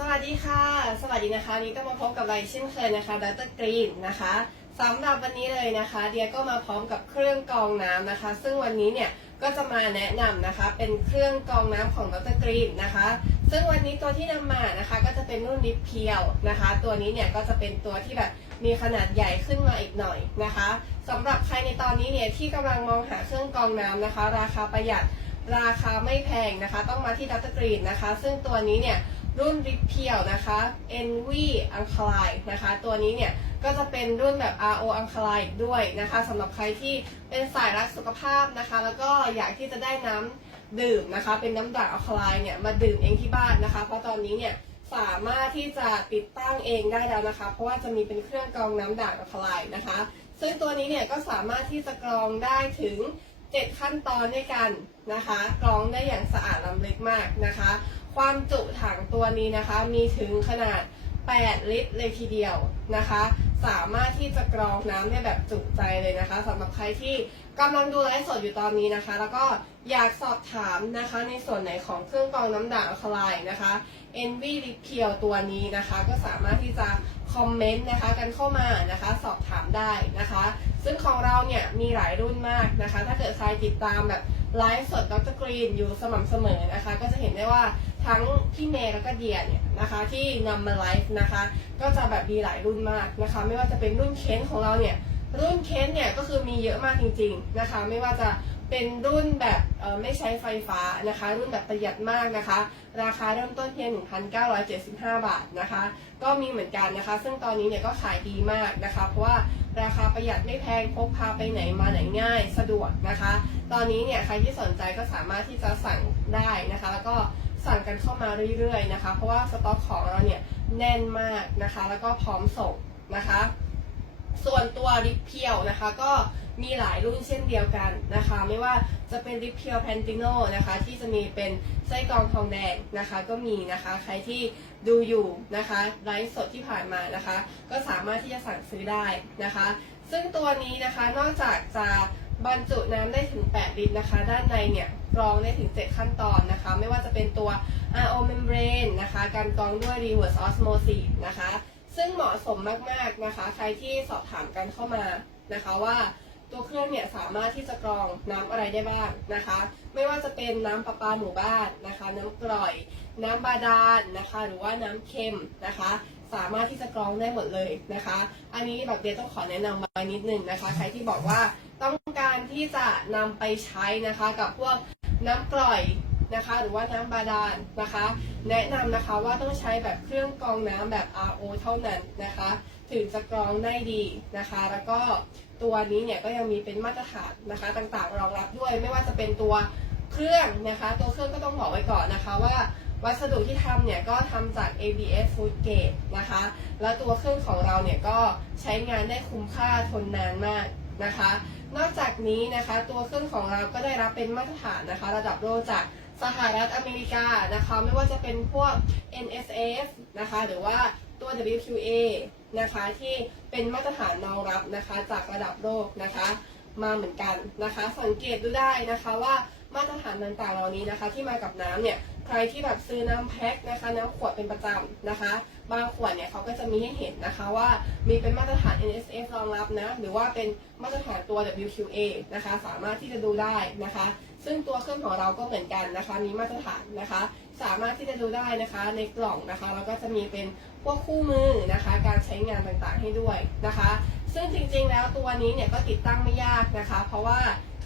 สวัสดีค่ะ สวัสดีนะคะวันนี้ก็มาพบกับไลเช่นเคยนะคะดัตเตอร์กรีนนะคะสำหรับวันนี้เลยนะคะเดียก็มาพร้อมกับเครื่องกรองน้ำนะคะ ซึ่งวันนี้เนี่ยก็จะมาแนะนำนะคะ เป็นเครื่องกรองน้ำของดัตเตอร์กรีนนะคะ ซึ่งวันนี้ตัวที่นำมานะคะ ก็จะเป็นรุ่นลิปเพียวนะคะ ตัวนี้เนี่ยก็จะเป็นตัวที่แบบมีขนาดใหญ่ขึ้นมาอีกหน่อยนะคะสำหรับใครในตอนนี้เนี่ยที่กำลังมองหาเครื่องกรองน้ำนะคะ ราคาประหยัดราคาไม่แพงนะคะ ต้องมาที่ดัตเตอร์กรีนนะคะ ซึ่งตัวนี้เนี่ย รุ่นริปเพียวนะคะ Envy a n c l i นะคะ ตัวนี้เนี่ยก็จะเป็นรุ่นแบบ RO a n c l i ด้วยนะคะสำหรับใครที่เป็นสายรักสุขภาพนะคะ แล้วก็อยากที่จะได้น้ำดื่มนะคะ เป็นน้ำด่างอัลคาไลน์เนี่ยมาดื่มเองที่บ้านนะคะ เพราะตอนนี้เนี่ยสามารถที่จะติดตั้งเองได้แล้วนะคะ เพราะว่าจะมีเป็นเครื่องกรองน้ำด่างอัลคาไลน์นะคะ ซึ่งตัวนี้เนี่ยก็สามารถที่จะกรองได้ถึง 7 ขั้นตอนด้วยกันนะคะ กรองได้อย่างสะอาดล้ำลึกมากนะคะ ความจุถังตัวนี้นะคะ มีถึงขนาด 8 ลิตรเลยทีเดียวนะคะ สามารถที่จะกรองน้ำได้แบบจุใจเลยนะคะสำหรับใครที่กำลังดูไลฟ์สดอยู่ตอนนี้นะคะ แล้วก็อยากสอบถามนะคะ ในส่วนไหนของเครื่องกรองน้ำด่างอัลคาไลน์นะคะ Envy l i p เพียวตัวนี้นะคะ ก็สามารถที่จะคอมเมนต์นะคะกันเข้ามานะคะสอบถามได้นะคะ ซึ่งของเราเนี่ยมีหลายรุ่นมากนะคะ ถ้าเกิดใครติดตามแบบไลฟ์สดดรกรีนอยู่สม่ำเสมอนะคะ ก็จะเห็นได้ว่า ทั้งพี่เมย์แล้วก็เดียเนี่ยนะคะที่นำมาไลฟ์นะคะก็จะแบบมีหลายรุ่นมากนะคะไม่ว่าจะเป็นรุ่นเค้นของเราเนี่ยรุ่นเค้นเนี่ยก็คือมีเยอะมากจริงๆนะคะไม่ว่าจะเป็นรุ่นแบบไม่ใช้ไฟฟ้านะคะ รุ่นแบบประหยัดมากนะคะ ราคาเริ่มต้นเพียง 1,975 บาทนะคะ ก็มีเหมือนกันนะคะ ซึ่งตอนนี้เนี่ยก็ขายดีมากนะคะ เพราะว่าราคาประหยัดไม่แพงพกพาไปไหนมาไหนง่ายสะดวกนะคะ ตอนนี้เนี่ยใครที่สนใจก็สามารถที่จะสั่งได้นะคะ แล้วก็ สั่งกันเข้ามาเรื่อยๆนะคะ เพราะว่าสต็อกของเราเนี่ยแน่นมากนะคะ แล้วก็พร้อมส่งนะคะ ส่วนตัวริปเพียวนะคะ ก็มีหลายรุ่นเช่นเดียวกันนะคะ ไม่ว่าจะเป็นริปเพียวแพนติโนนะคะ ที่จะมีเป็นไส้กรองทองแดงนะคะ ก็มีนะคะใครที่ดูอยู่นะคะไลฟ์สดที่ผ่านมานะคะ ก็สามารถที่จะสั่งซื้อได้นะคะ ซึ่งตัวนี้นะคะนอกจากจะ บรรจุน้ำได้ถึง 8 ลิตรนะคะ ด้านในเนี่ยกรองได้ถึง 7 ขั้นตอนนะคะ ไม่ว่าจะเป็นตัว RO membrane นะคะ การกรองด้วย reverse osmosis นะคะ ซึ่งเหมาะสมมากๆนะคะ ใครที่สอบถามกันเข้ามานะคะว่าตัวเครื่องเนี่ยสามารถที่จะกรองน้ำอะไรได้บ้างนะคะ ไม่ว่าจะเป็นน้ำประปาหมู่บ้านนะคะ น้ำกร่อย น้ำบาดาลนะคะ หรือว่าน้ำเค็มนะคะ สามารถที่จะกรองได้หมดเลยนะคะ อันนี้แบบเดียต้องขอแนะนำไว้นิดนึงนะคะ ใครที่บอกว่า การที่จะนำไปใช้นะคะกับพวกน้ำกร่อยนะคะ หรือว่าน้ำบาดาลนะคะ แนะนำนะคะว่าต้องใช้แบบเครื่องกรองน้ำแบบ RO เท่านั้นนะคะ ถึงจะกรองได้ดีนะคะ แล้วก็ตัวนี้เนี่ยก็ยังมีเป็นมาตรฐานนะคะต่างๆรองรับด้วย ไม่ว่าจะเป็นตัวเครื่องนะคะ ตัวเครื่องก็ต้องบอกไว้ก่อนนะคะว่าวัสดุที่ทำเนี่ยก็ทำจาก ABS Food Grade นะคะ แล้วตัวเครื่องของเราเนี่ยก็ใช้งานได้คุ้มค่าทนนานมากนะคะ นอกจากนี้นะคะ ตัวเครื่องของเราก็ได้รับเป็นมาตรฐานนะคะ ระดับโลกจากสหรัฐอเมริกานะคะ ไม่ว่าจะเป็นพวก NSF นะคะ หรือว่าตัว WQA นะคะที่เป็นมาตรฐานรองรับนะคะ จากระดับโลกนะคะ มาเหมือนกันนะคะ สังเกตดูได้นะคะว่า มาตรฐานต่างๆเหล่านี้นะคะ ที่มากับน้ำเนี่ยใครที่แบบซื้อน้ำแพ็คนะคะน้ำขวดเป็นประจำนะคะ บางขวดเนี่ยเขาก็จะมีให้เห็นนะคะว่ามีเป็นมาตรฐาน NSF รองรับนะหรือว่าเป็นมาตรฐานตัว WQA นะคะ สามารถที่จะดูได้นะคะ ซึ่งตัวเครื่องของเราก็เหมือนกันนะคะ มีมาตรฐานนะคะ สามารถที่จะดูได้นะคะในกล่องนะคะแล้วก็จะมีเป็นพวกคู่มือนะคะ การใช้งานต่างๆให้ด้วยนะคะ ซึ่งจริงๆแล้วตัวนี้เนี่ยก็ติดตั้งไม่ยากนะคะ เพราะว่า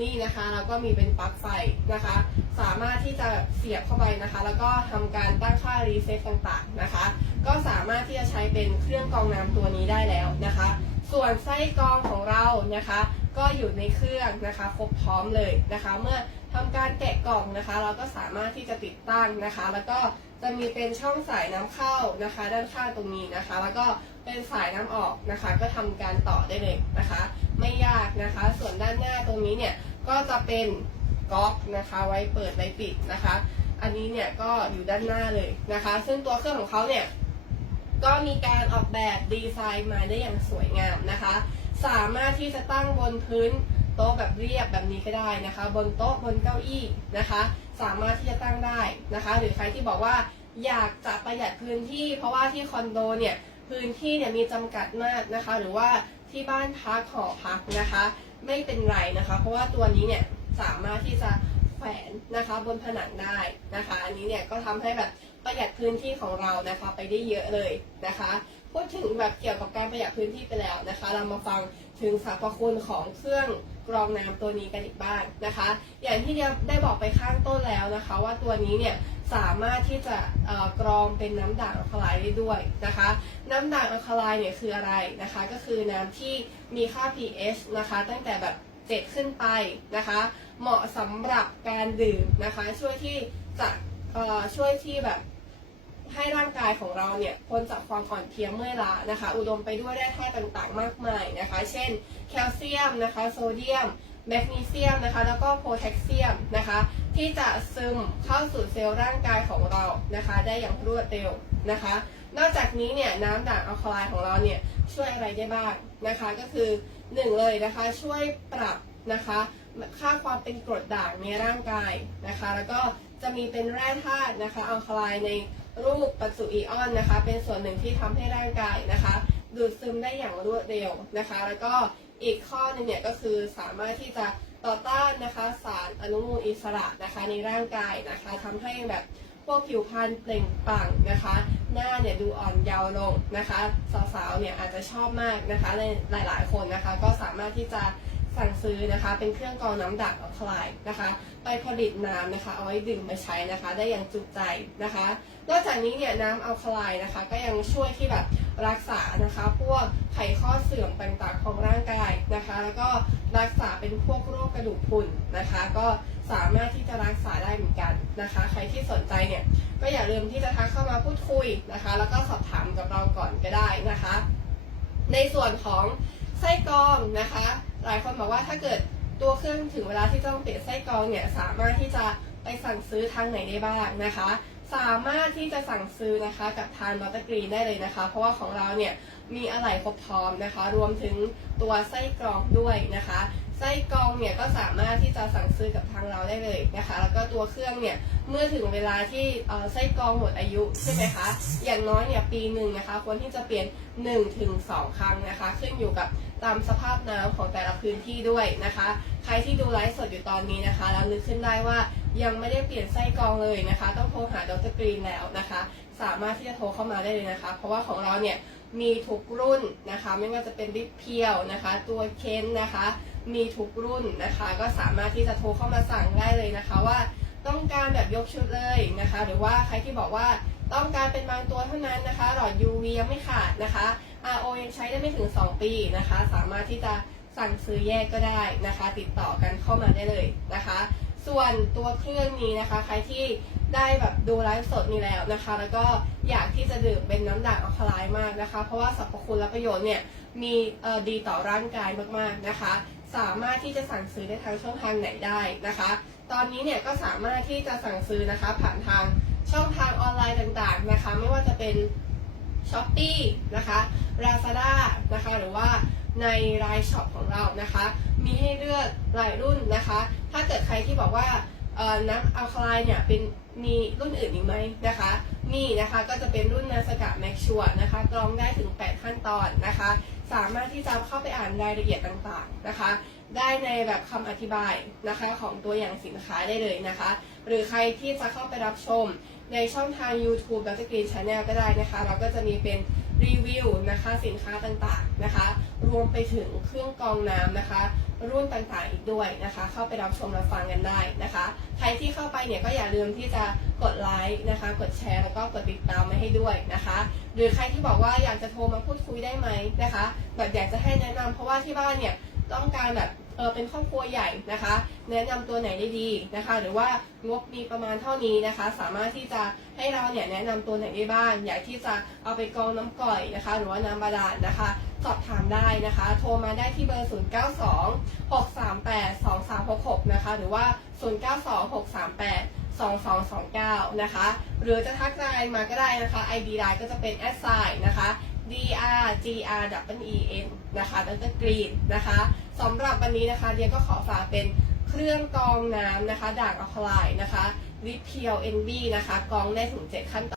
นี่นะคะเราก็มีเป็นปลั๊กไฟนะคะ สามารถที่จะเสียบเข้าไปนะคะ แล้วก็ทำการตั้งค่ารีเซ็ตต่างๆนะคะ ก็สามารถที่จะใช้เป็นเครื่องกรองน้ำตัวนี้ได้แล้วนะคะ ส่วนไส้กรองของเรานะคะ ก็อยู่ในเครื่องนะคะครบพร้อมเลยนะคะ เมื่อทำการแกะกล่องนะคะ เราก็สามารถที่จะติดตั้งนะคะ แล้วก็จะมีเป็นช่องสายน้ำเข้านะคะ ด้านข้างตรงนี้นะคะ แล้วก็เป็นสายน้ำออกนะคะ ก็ทำการต่อได้เลยนะคะ ไม่ยากนะคะ ส่วนด้านหน้าตรงนี้เนี่ยก็จะเป็นก๊อกนะคะไว้เปิดไว้ปิดนะคะ อันนี้เนี่ยก็อยู่ด้านหน้าเลยนะคะ ซึ่งตัวเครื่องของเขาเนี่ยก็มีการออกแบบดีไซน์มาได้อย่างสวยงามนะคะ สามารถที่จะตั้งบนพื้นโต๊ะแบบเรียบแบบนี้ก็ได้นะคะ บนโต๊ะบนเก้าอี้นะคะ สามารถที่จะตั้งได้นะคะ หรือใครที่บอกว่าอยากจะประหยัดพื้นที่ เพราะว่าที่คอนโดเนี่ยพื้นที่เนี่ยมีจำกัดมากนะคะ หรือว่า ที่บ้านพักหอพักนะคะ ไม่เป็นไรนะคะ เพราะว่าตัวนี้เนี่ยสามารถที่จะแขวนนะคะบนผนังได้นะคะ อันนี้เนี่ยก็ทำให้แบบประหยัดพื้นที่ของเรานะคะไปได้เยอะเลยนะคะ พูดถึงแบบเกี่ยวกับการประหยัดพื้นที่ไปแล้วนะคะ เรามาฟังถึงสรรพคุณของเครื่อง กรองน้ำตัวนี้กันอีกบ้างนะคะ อย่างที่ได้บอกไปข้างต้นแล้วนะคะ ว่าตัวนี้เนี่ยสามารถที่จะกรองเป็นน้ำด่างอัลคาไลได้ด้วยนะคะ น้ำด่างอัลคาไลเนี่ยคืออะไรนะคะ ก็คือน้ำที่มีค่า pH นะคะ ตั้งแต่แบบเจ็ดขึ้นไปนะคะ เหมาะสำหรับการดื่มนะคะ ช่วยที่จะช่วยที่แบบ ให้ร่างกายของเราเนี่ยพ้นจากความอ่อนเพลียเมื่อยล้านะคะ อุดมไปด้วยแร่ธาตุต่างๆ มากมายนะคะ เช่น แคลเซียมนะคะ โซเดียม แมกนีเซียมนะคะ แล้วก็โพแทสเซียมนะคะ ที่จะซึมเข้าสู่เซลล์ร่างกายของเรานะคะ ได้อย่างรวดเร็วนะคะ นอกจากนี้เนี่ยน้ำด่างอัลคาไลน์ของเราเนี่ยช่วยอะไรได้บ้างนะคะ ก็คือหนึ่งเลยนะคะช่วยปรับนะคะค่าความเป็นกรดด่างในร่างกายนะคะ แล้วก็จะมีเป็นแร่ธาตุนะคะอัลคาไลน์ใน รูปปัจจุอิออนนะคะ เป็นส่วนหนึ่งที่ทำให้ร่างกายนะคะ ดูดซึมได้อย่างรวดเร็วนะคะ แล้วก็อีกข้อนึงเนี่ยก็คือสามารถที่จะต่อต้านนะคะสารอนุมูลอิสระนะคะในร่างกายนะคะทำให้แบบพวกผิวพรรณเปล่งปลั่งนะคะ หน้าเนี่ยดูอ่อนเยาว์ลงนะคะ สาวๆเนี่ยอาจจะชอบมากนะคะในหลายๆคนนะคะ ก็สามารถที่จะ สั่งซื้อนะคะ เป็นเครื่องกรองน้ำด่างอัลาไลน์นะคะ ไปผลิตน้ำนะคะ เอาไว้ดื่มมาใช้นะคะ ได้อย่างจุใจนะคะ นอกจากนี้เนี่ยน้ำอัลคาไลน์นะคะ ก็ยังช่วยที่แบบรักษานะคะ พวกไขข้อเสื่อมต่างๆของร่างกายนะคะ แล้วก็รักษาเป็นพวกโรคกระดูกพรุนนะคะ ก็สามารถที่จะรักษาได้เหมือนกันนะคะ ใครที่สนใจเนี่ยก็อย่าลืมที่จะทักเข้ามาพูดคุยนะคะ แล้วก็สอบถามกับเราก่อนก็ได้นะคะ ในส่วนของไส้กรองนะคะ หลายคนบอกว่าถ้าเกิดตัวเครื่องถึงเวลาที่ต้องเปลี่ยนไส้กรองเนี่ยสามารถที่จะไปสั่งซื้อทางไหนได้บ้างนะคะ สามารถที่จะสั่งซื้อนะคะกับทางมอเตอร์กรีนได้เลยนะคะ เพราะว่าของเราเนี่ยมีอะไหล่ครบพร้อมนะคะ รวมถึงตัวไส้กรองด้วยนะคะ ไส้กรองเนี่ยก็สามารถที่จะสั่งซื้อกับทางเราได้เลยนะคะ แล้วก็ตัวเครื่องเนี่ยเมื่อถึงเวลาที่ไส้กรองหมดอายุใช่ไหมคะ อย่างน้อยเนี่ยปีหนึ่งนะคะควรที่จะเปลี่ยน1ถึงครั้งนะคะ ขึ้นอยู่กับตามสภาพน้ำของแต่ละพื้นที่ด้วยนะคะ ใครที่ดูไลฟ์สดอยู่ตอนนี้นะคะ แล้วนึกขึ้นได้ว่ายังไม่ได้เปลี่ยนไส้กรองเลยนะคะ ต้องโทรหาดรกรีนแล้วนะคะ สามารถที่จะโทรเข้ามาได้เลยนะคะ เพราะว่าของเราเนี่ย มีทุกรุ่นนะคะ ไม่ว่าจะเป็นริปเพียวนะคะ ตัวเค้นนะคะ มีทุกรุ่นนะคะ ก็สามารถที่จะโทรเข้ามาสั่งได้เลยนะคะว่าต้องการแบบยกชุดเลยนะคะ หรือว่าใครที่บอกว่าต้องการเป็นบางตัวเท่านั้นนะคะ หลอด UV ยังไม่ขาดนะคะ RO ยังใช้ได้ไม่ถึง 2 ปีนะคะ สามารถที่จะสั่งซื้อแยกก็ได้นะคะ ติดต่อกันเข้ามาได้เลยนะคะ ส่วนตัวเครื่องนี้นะคะ ใครที่ได้แบบดูไลฟ์สดนี้แล้วนะคะ แล้วก็อยากที่จะดื่มเป็นน้ำด่างอัลคาไลน์มากนะคะ เพราะว่าสรรพคุณและประโยชน์เนี่ยมีเอ่อดีต่อร่างกายมากๆนะคะ สามารถที่จะสั่งซื้อได้ทางช่องทางไหนได้นะคะ ตอนนี้เนี่ยก็สามารถที่จะสั่งซื้อนะคะ ผ่านทางช่องทางออนไลน์ต่างๆนะคะ ไม่ว่าจะเป็น s h อ p e e นะคะ Lazada นะคะ หรือว่าในรายช็อปของเรานะคะ มีให้เลือกหลายรุ่นนะคะ ถ้าเกิดใครที่บอกว่าเอ่อน้ำอัลคาไลน์เนี่ยเป็นมีรุ่นอื่นอีกไหมนะคะมีนะคะก็จะเป็นรุ่นนาสกะแม็กชัวนะคะกรองได้ถึง 8 ขั้นตอนนะคะ สามารถที่จะเข้าไปอ่านรายละเอียดต่างๆนะคะ ได้ในแบบคำอธิบายนะคะของตัวอย่างสินค้าได้เลยนะคะ หรือใครที่จะเข้าไปรับชมในช่องทาง YouTube แล้วก็ Green Channel ก็ได้นะคะ เราก็จะมีเป็นรีวิวนะคะสินค้าต่างๆนะคะ รวมไปถึงเครื่องกรองน้ำนะคะ รุ่นต่างๆอีกด้วยนะคะ เข้าไปรับชมรับฟังกันได้นะคะ ใครที่เข้าไปเนี่ยก็อย่าลืมที่จะกดไลค์นะคะ กดแชร์แล้วก็กดติดตามมาให้ด้วยนะคะ หรือใครที่บอกว่าอยากจะโทรมาพูดคุยได้ไหมนะคะ แบบอยากจะให้แนะนำเพราะว่าที่บ้านเนี่ยต้องการแบบ เออเป็นครอบครัวใหญ่นะคะ แนะนำตัวไหนได้ดีนะคะ หรือว่างบมีประมาณเท่านี้นะคะ สามารถที่จะให้เราเนี่ยแนะนำตัวไหนได้บ้างอยากที่จะเอาไปกองน้ำก่อยนะคะ หรือว่าน้ำบาดาลนะคะ สอบถามได้นะคะ โทรมาได้ที่เบอร์ 0 9 2 6 3 8 2 3 6 6 นะคะ หรือว่า 0 9 2 6 3 8 2229 นะคะ หรือจะทักไลน์มาก็ได้นะคะ ID ไลน์ก็จะเป็น a s s i g n นะคะ D R G R W E N นะคะดรกรีนนะคะสำหรับวันนี้นะคะเดียก็ขอฝากเป็นเครื่องกรองน้ำนะคะ ด่างอัลคาไลายนะคะวิเพียวเอนบีนะคะกรองได้ถึง 7 ขั้นตอน